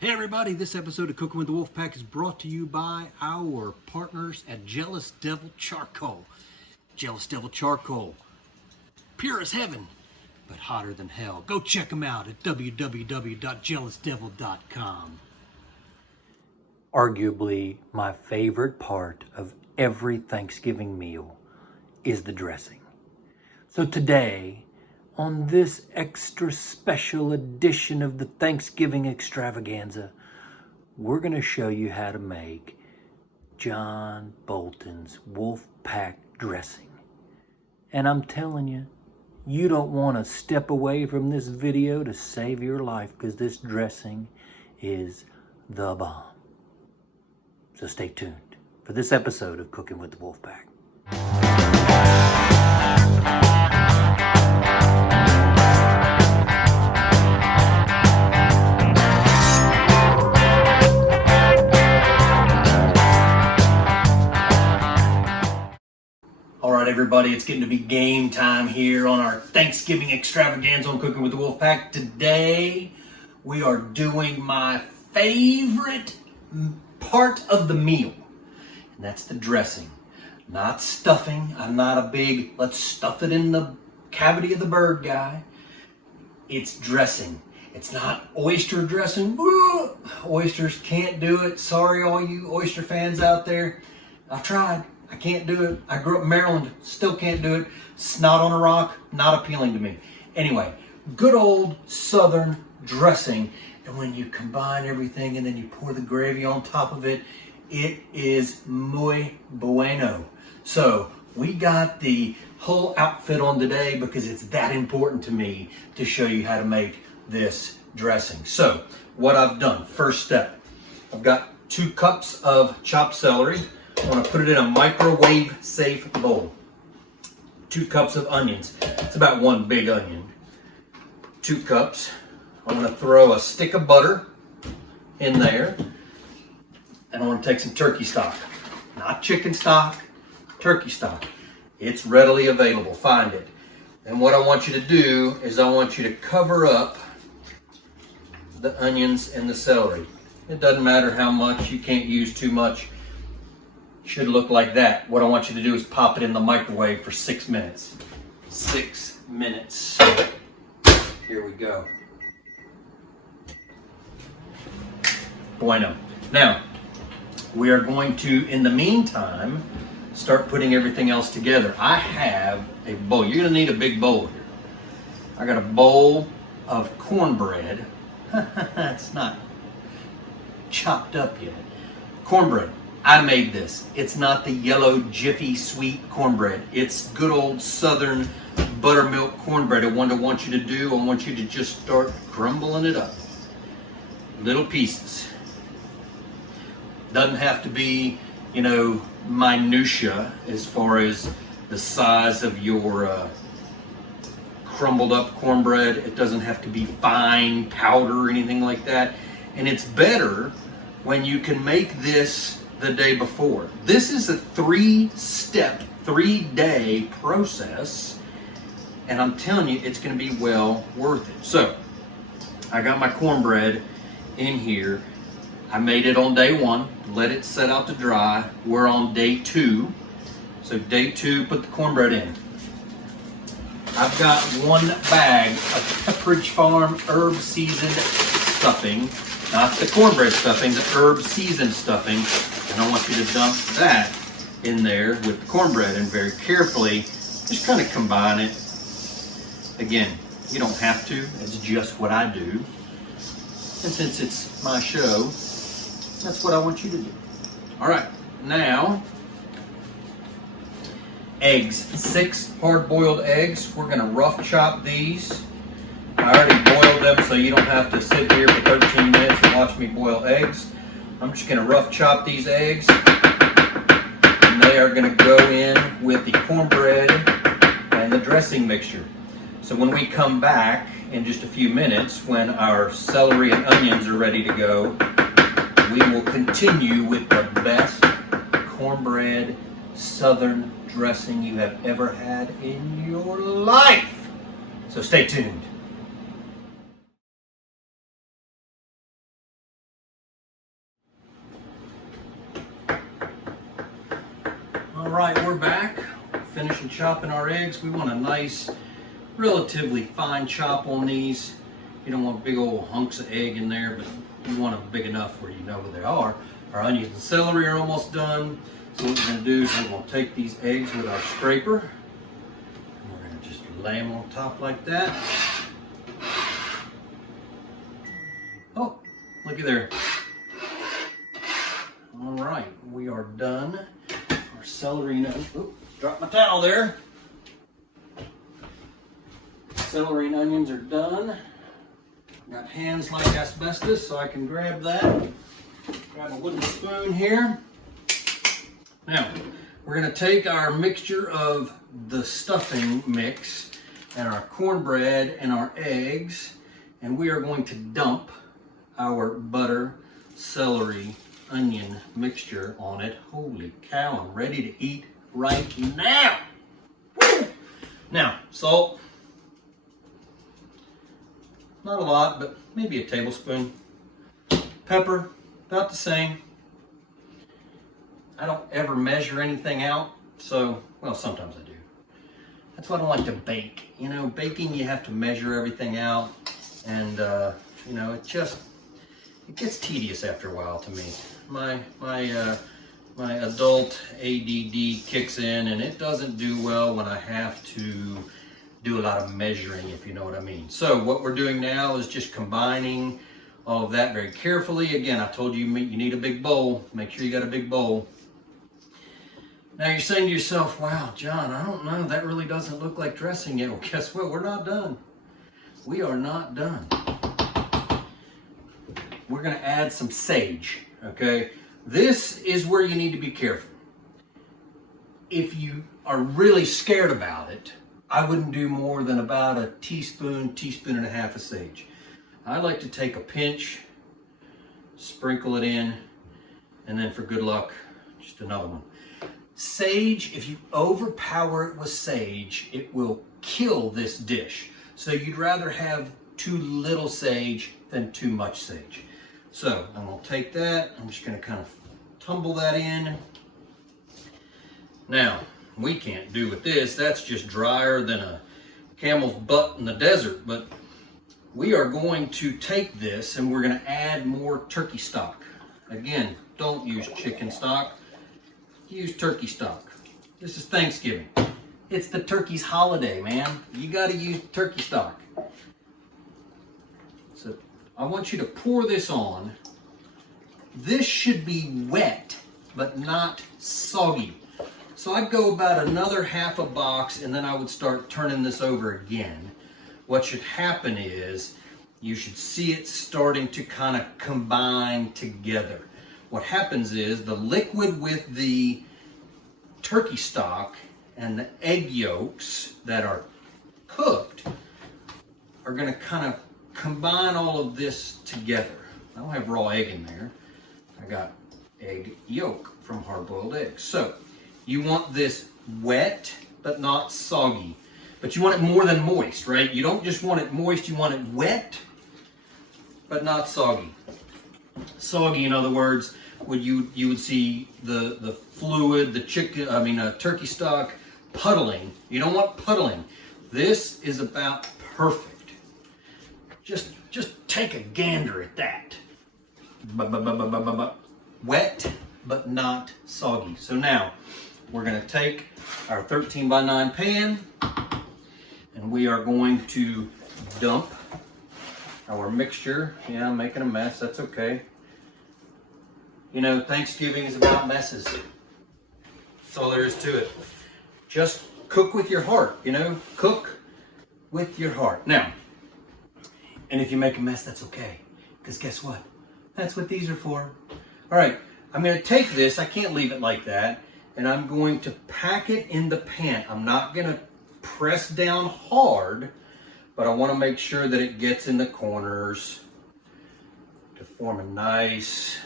Hey everybody, this episode of Cooking with the Wolfpack is brought to you by our partners at Jealous Devil Charcoal. Jealous Devil Charcoal, pure as heaven, but hotter than hell. Go check them out at www.jealousdevil.com. Arguably, my favorite part of every Thanksgiving meal is the dressing. So today, on this extra special edition of the Thanksgiving extravaganza, we're going to show you how to make John Bolton's Wolfpack dressing. And I'm telling you, you don't want to step away from this video to save your life, because this dressing is the bomb. So stay tuned for this episode of Cooking with the Wolfpack. All right, everybody, it's getting to be game time here on our Thanksgiving extravaganza on Cooking with the Wolfpack. Today, we are doing my favorite part of the meal, and that's the dressing. Not stuffing. I'm not a big, let's stuff it in the cavity of the bird guy. It's dressing. It's not oyster dressing. Woo! Oysters can't do it. Sorry, all you oyster fans out there. I've tried. I can't do it. I grew up in Maryland, still can't do it. Snot on a rock, not appealing to me. Anyway, good old Southern dressing. And when you combine everything and then you pour the gravy on top of it, it is muy bueno. So we got the whole outfit on today because it's that important to me to show you how to make this dressing. So what I've done, first step, I've got 2 cups of chopped celery. I want to put it in a microwave safe bowl. 2 cups of onions. It's about 1 big onion. 2 cups. I'm going to throw a stick of butter in there. And I want to take some turkey stock. Not chicken stock, turkey stock. It's readily available. Find it. And what I want you to do is I want you to cover up the onions and the celery. It doesn't matter how much. You can't use too much. Should look like that. What I want you to do is pop it in the microwave for 6 minutes. 6 minutes. Here we go. Bueno. Now, we are going to, in the meantime, start putting everything else together. I have a bowl. You're going to need a big bowl here. I got a bowl of cornbread. It's not chopped up yet. Cornbread. I made this. It's not the yellow Jiffy sweet cornbread. It's good old Southern buttermilk cornbread. And what I want you to do, I want you to just start crumbling it up. Little pieces. Doesn't have to be, minutia as far as the size of your crumbled up cornbread. It doesn't have to be fine powder or anything like that. And it's better when you can make this the day before. This is a 3-step, 3-day process, and I'm telling you, it's going to be well worth it. So, I got my cornbread in here. I made it on day 1, let it set out to dry. We're on day 2. So day 2, put the cornbread in. I've got 1 bag of Pepperidge Farm herb seasoned stuffing. Not the cornbread stuffing, the herb seasoned stuffing. And I want you to dump that in there with the cornbread and very carefully just kind of combine it. Again, you don't have to, it's just what I do. And since it's my show, that's what I want you to do. All right, now, eggs. 6 hard-boiled eggs. We're gonna rough chop these. I already boiled them so you don't have to sit here for 13 minutes and watch me boil eggs. I'm just gonna rough chop these eggs. And they are gonna go in with the cornbread and the dressing mixture. So when we come back in just a few minutes, when our celery and onions are ready to go, we will continue with the best cornbread Southern dressing you have ever had in your life. So stay tuned. right, we're back. Finishing chopping our eggs. We want a nice, relatively fine chop on these. You don't want big old hunks of egg in there, but you want them big enough where you know where they are. Our onions and celery are almost done. So what we're going to do is we're going to take these eggs with our scraper. And we're going to just lay them on top like that. Oh, looky there. All right, we are done. Our celery and onions. Oop, dropped my towel there. Celery and onions are done. Got hands like asbestos, so I can grab that. Grab a wooden spoon here. Now, we're going to take our mixture of the stuffing mix and our cornbread and our eggs, and we are going to dump our butter, celery, onion mixture on it. Holy cow, I'm ready to eat right now. Woo! Now, salt. Not a lot, but maybe a tablespoon. Pepper, about the same. I don't ever measure anything out, so, well, sometimes I do. That's why I don't like to bake. You know, baking, you have to measure everything out, and, you know, it gets tedious after a while to me. My adult ADD kicks in, and it doesn't do well when I have to do a lot of measuring, if you know what I mean. So what we're doing now is just combining all of that very carefully. Again, I told you you need a big bowl. Make sure you got a big bowl. Now you're saying to yourself, wow, John, I don't know, that really doesn't look like dressing yet. Well, guess what? We're not done. We are not done. We're gonna add some sage, okay? This is where you need to be careful. If you are really scared about it, I wouldn't do more than about a teaspoon and a half of sage. I like to take a pinch, sprinkle it in, and then for good luck, just another one. Sage, if you overpower it with sage, it will kill this dish. So you'd rather have too little sage than too much sage. So I'm gonna take that, I'm just gonna kind of tumble that in. Now, we can't do with this, that's just drier than a camel's butt in the desert, but we are going to take this and we're gonna add more turkey stock. Again, don't use chicken stock, use turkey stock. This is Thanksgiving. It's the turkey's holiday, man. You gotta use turkey stock. So I want you to pour this on. This should be wet, but not soggy. So I'd go about another half a box and then I would start turning this over again. What should happen is you should see it starting to kind of combine together. What happens is the liquid with the turkey stock and the egg yolks that are cooked are going to kind of combine all of this together. I don't have raw egg in there. I got egg yolk from hard-boiled eggs. So you want this wet but not soggy. But you want it more than moist, right? You don't just want it moist, you want it wet but not soggy. Soggy, in other words, you would see the fluid, turkey stock puddling. You don't want puddling. This is about perfect. Just take a gander at that. Wet but not soggy. So now we're going to take our 13 by 9 pan and we are going to dump our mixture. Yeah, I'm making a mess. That's okay. You know, Thanksgiving is about messes. That's all there is to it. Just cook with your heart, you know? Cook with your heart. Now, and if you make a mess, that's okay. Because guess what? That's what these are for. All right, I'm going to take this. I can't leave it like that. And I'm going to pack it in the pan. I'm not going to press down hard, but I want to make sure that it gets in the corners to form a nice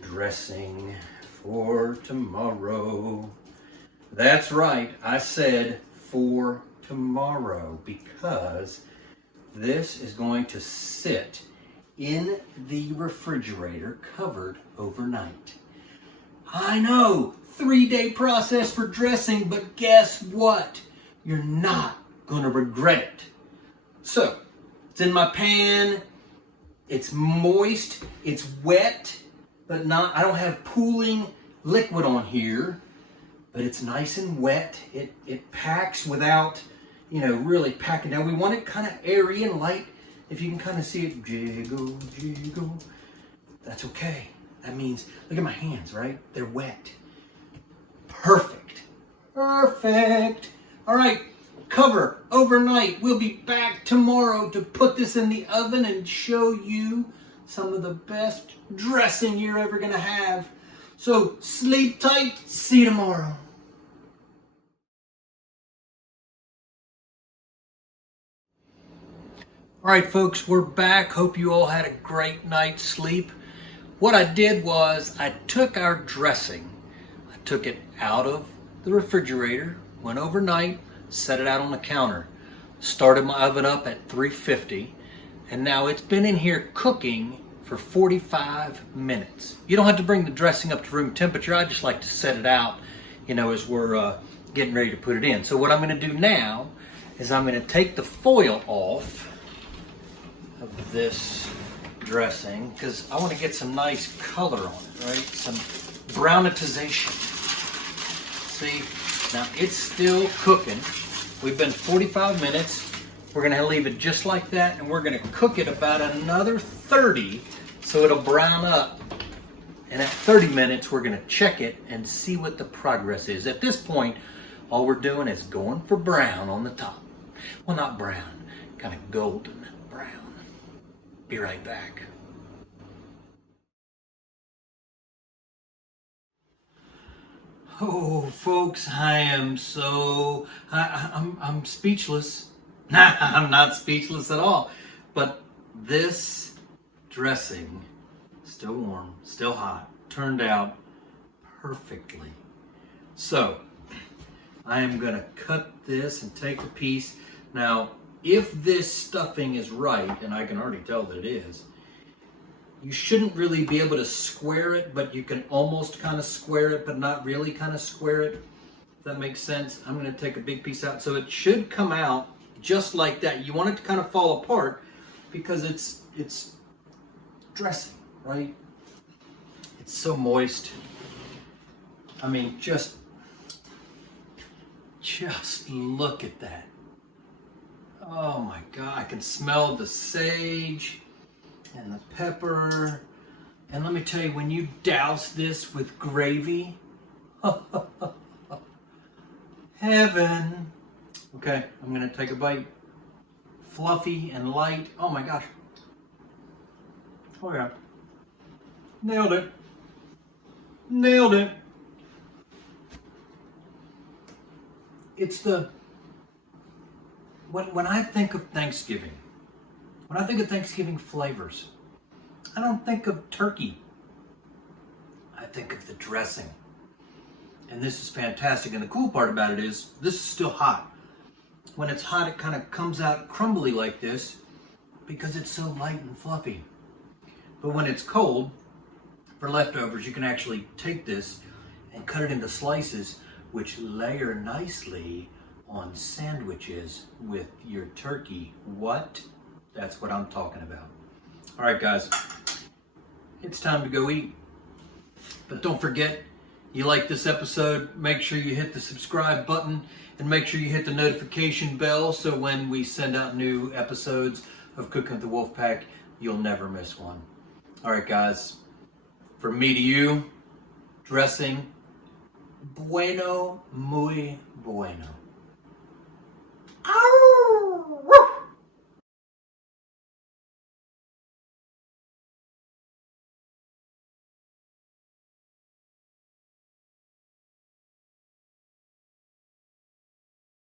dressing for tomorrow. That's right, I said for tomorrow because this is going to sit in the refrigerator covered overnight. I know, 3-day process for dressing, but guess what? You're not gonna regret it. So, it's in my pan, it's moist, it's wet, but not, I don't have pooling liquid on here, but it's nice and wet. It packs without, really packing down. We want it kind of airy and light. If you can kind of see it, jiggle, jiggle, that's okay. That means, look at my hands, right? They're wet. Perfect. Perfect. All right, cover overnight. We'll be back tomorrow to put this in the oven and show you some of the best dressing you're ever gonna have. So sleep tight. See you tomorrow. All right, folks, we're back. Hope you all had a great night's sleep. What I did was I took our dressing, I took it out of the refrigerator, went overnight, set it out on the counter, started my oven up at 350, and now it's been in here cooking for 45 minutes. You don't have to bring the dressing up to room temperature. I just like to set it out, as we're getting ready to put it in. So what I'm going to do now is I'm going to take the foil off of this dressing because I want to get some nice color on it, right? Some brownitization. See, now it's still cooking. We've been 45 minutes. We're going to leave it just like that, and we're going to cook it about another 30 so it'll brown up. And at 30 minutes, we're going to check it and see what the progress is. At this point, all we're doing is going for brown on the top. Well, not brown, kind of golden brown. Be right back. Oh, folks, I am so, I'm speechless. I'm not speechless at all. But this dressing, still warm, still hot, turned out perfectly. So, I am going to cut this and take a piece. Now, if this stuffing is right, and I can already tell that it is, you shouldn't really be able to square it, but you can almost kind of square it, but not really kind of square it. If that makes sense. I'm going to take a big piece out. So it should come out just like that. You want it to kind of fall apart because it's dressing, right? It's so moist. I mean, just look at that. Oh my God, I can smell the sage and the pepper. And let me tell you, when you douse this with gravy, heaven. Okay, I'm gonna take a bite. Fluffy and light. Oh my gosh. Oh yeah. Nailed it. Nailed it. It's the, when I think of Thanksgiving, when I think of Thanksgiving flavors, I don't think of turkey. I think of the dressing. And this is fantastic. And the cool part about it is, this is still hot. When it's hot, it kind of comes out crumbly like this because it's so light and fluffy. But when it's cold, for leftovers, you can actually take this and cut it into slices, which layer nicely on sandwiches with your turkey. What? That's what I'm talking about. All right, guys, it's time to go eat. But don't forget, you like this episode, make sure you hit the subscribe button and make sure you hit the notification bell so when we send out new episodes of Cooking with the Wolfpack, you'll never miss one. All right, guys, from me to you, dressing, bueno, muy bueno. Ow!